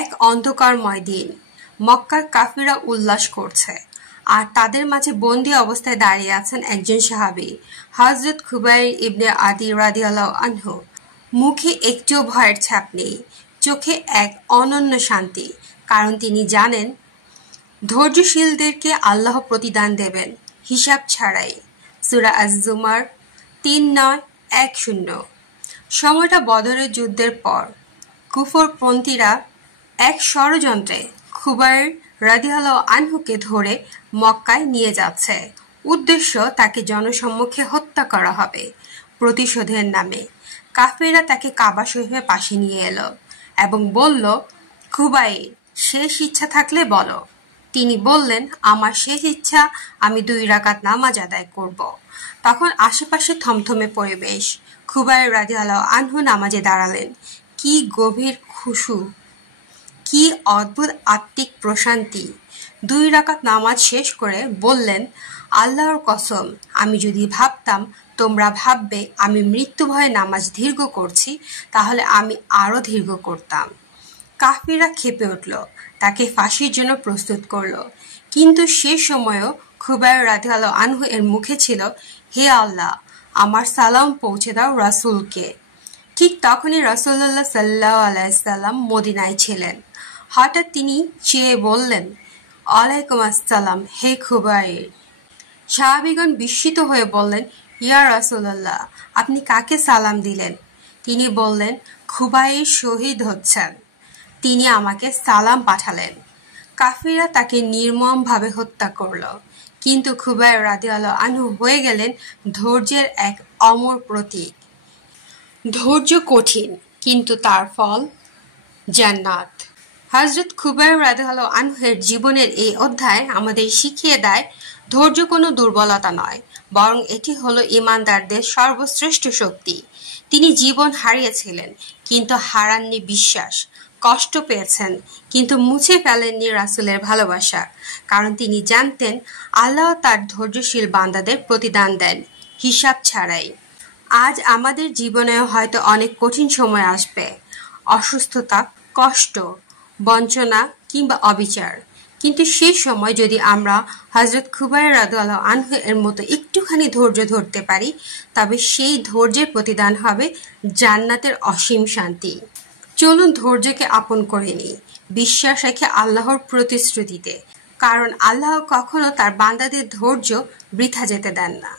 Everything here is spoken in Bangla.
এক অন্ধকারময় দিন। মক্কার কাফিররা উল্লাস করছে, আর তাদের মাঝে বন্দী অবস্থায় দাঁড়িয়ে আছেন একজন সাহাবী, হযরত খুবাইর ইবনে আদি রাদিয়াল্লাহু আনহু। মুখে একটুও ভয়ের ছাপ নেই, চোখে এক অনন্য শান্তি, কারণ তিনি জানেন ধৈর্যশীলদেরকে আল্লাহ প্রতিদান দেবেন হিসাব ছাড়াই। সূরা আজ-জুমার ৩৯-১০। সময়টা বদরের যুদ্ধের পর। কুফরপন্থীরা এক ষড়যন্ত্রে খুবাইর রাদিয়াল্লাহু আনহুকে ধরে মক্কায় নিয়ে যাচ্ছে। উদ্দেশ্য, তাকে জনসম্মুখে হত্যা করা হবে প্রতিশোধের নামে। কাফিররা তাকে কাবা শরীফের পাশে নিয়ে এলো এবং বলল, খুবাইর, শেষ ইচ্ছা থাকলে বলো। তিনি বললেন, আমার শেষ ইচ্ছা, আমি 2 রাকাত নামাজ আদায় করব। তখন আশেপাশে থমথমে পরিবেশ। খুবাইর রাদিয়াল্লাহু আনহু নামাজে দাঁড়ালেন। কি গভীর খুশু, কি অদ্ভুত আত্মিক প্রশান্তি। 2 রাকাত নামাজ শেষ করে বললেন, আল্লাহর কসম, আমি যদি ভাবতাম তোমরা ভাববে আমি মৃত্যু ভয়ে নামাজ দীর্ঘ করছি, তাহলে আমি আরো দীর্ঘ করতাম। কাফিররা ক্ষেপে উঠল, তাকে ফাঁসির জন্য প্রস্তুত করল। কিন্তু সে সময়ও খুবাইর রাদিয়াল্লাহু আনহু এর মুখে ছিল, হে আল্লাহ, আমার সালাম পৌঁছে দাও রাসূলকে। ঠিক তখনই রাসূলুল্লাহ সাল্লাল্লাহু আলাইহি ওয়াসাল্লাম মদিনায় ছিলেন। হঠাৎ তিনি চেয়ে বললেন, ওয়ালাইকুম আসসালাম হে খুবাইর। সাহাবীগণ বিস্মিত হয়ে বললেন, ইয়া রাসূলুল্লাহ, আপনি কাকে সালাম দিলেন? তিনি বললেন, খুবাইর শহীদ হচ্ছেন, তিনি আমাকে সালাম পাঠালেন। কাফিররা তাকে নির্মমভাবে হত্যা করল, কিন্তু খুবাইর রাদিয়াল্লাহু আনহু হয়ে গেলেন ধৈর্যের এক অমর প্রতীক। ধৈর্য কঠিন, কিন্তু তার ফল জান্নাত। হযরত খুবাইর রাদিয়াল্লাহু আনহুর জীবনের এই অধ্যায় আমাদের শিখিয়ে দেয়, ধৈর্য কোনো দুর্বলতা নয়, বরং এটি হলো ঈমানদারদের সর্বশ্রেষ্ঠ শক্তি। তিনি জীবন হারিয়েছিলেন, কিন্তু হারাননি বিশ্বাস। কষ্ট পেয়েছেন, কিন্তু মুছে ফেলেননি রাসূলের ভালোবাসা, কারণ তিনি জানতেন আল্লাহ তার ধৈর্যশীল বান্দাদের প্রতিদান দেন হিসাব ছাড়াই। আজ আমাদের জীবনেও হয়তো অনেক কঠিন সময় আসবে, অসুস্থতা, কষ্ট, বঞ্চনা কিংবা অবিচার। কিন্তু সেই সময় যদি আমরা হযরত খুবাইর রাদিয়াল্লাহু আনহু এর মতো একটুখানি ধৈর্য ধরতে পারি, তবে সেই ধৈর্যের প্রতিদান হবে জান্নাতের অসীম শান্তি। চলুন ধৈর্যকে আপন করে নিই, বিশ্বাস রেখে আল্লাহর প্রতিশ্রুতিতে, কারণ আল্লাহ কখনো তার বান্দাদের ধৈর্য বৃথা যেতে দেন না।